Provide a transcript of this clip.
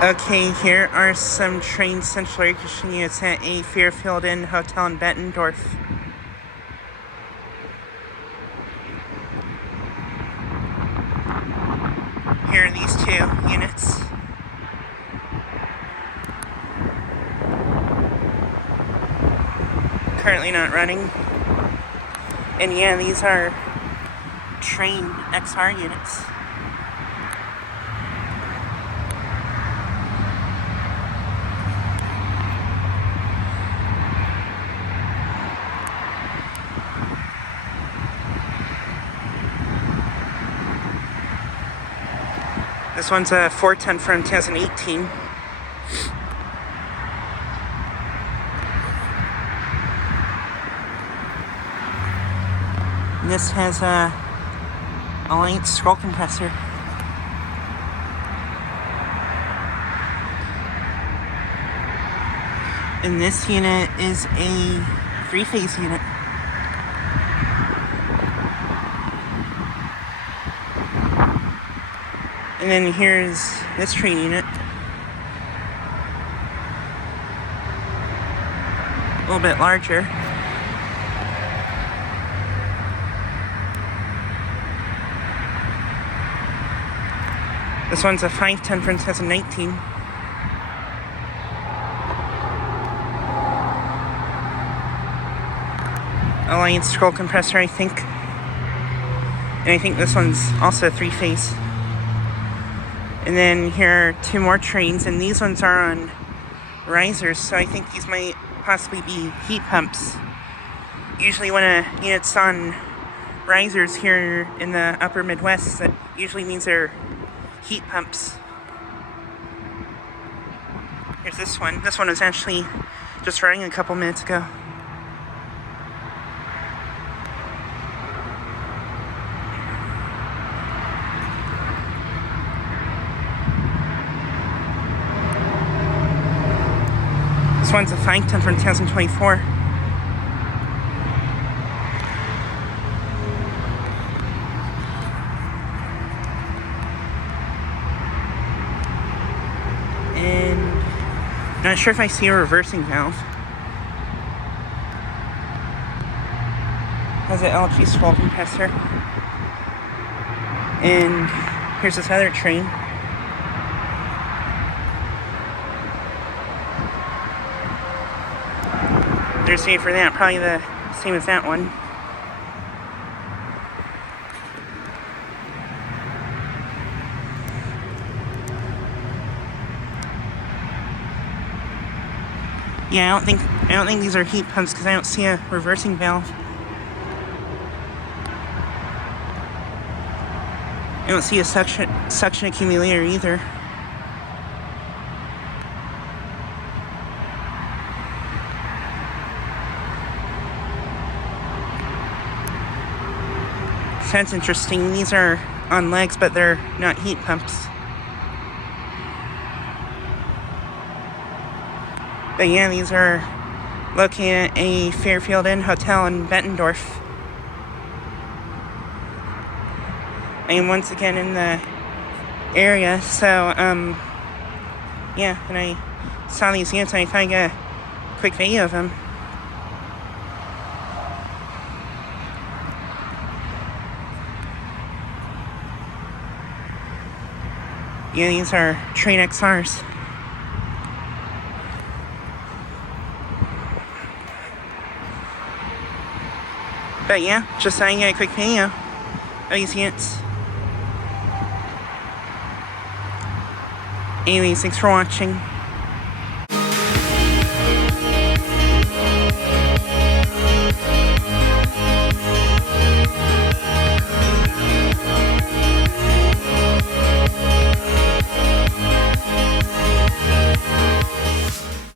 Okay, here are some Tranes central air conditioning units at a Fairfield Inn hotel in Bettendorf. Here are these two units. Currently not running. And yeah, these are Trane XR units. This one's a 410 from 2018. And this has a light scroll compressor. And this unit is a 3-phase unit. And then here's this Trane unit. A little bit larger. This one's a 510 from 2019. Alliance scroll compressor, I think. And I think this one's also 3-phase. And then here are two more Tranes, and these ones are on risers, so I think these might possibly be heat pumps. Usually when a unit's on risers here in the upper Midwest, that usually means they're heat pumps. Here's this one. This one was actually just running a couple minutes ago. This one's a 510 from 2024. And not sure if I see a reversing valve. Has an LG scroll compressor. And here's this other Trane. They're safe for that, probably the same as that one. Yeah, I don't think these are heat pumps because I don't see a reversing valve. I don't see a suction accumulator either. So that's interesting. These are on legs, but they're not heat pumps. But yeah, these are located at a Fairfield Inn hotel in Bettendorf. I am once again in the area, so yeah, and I saw these units and I thought I'd get a quick video of them. Yeah, these are Trane XRs. But yeah, just thought I'd get a quick video of these units. Anyways, thanks for watching.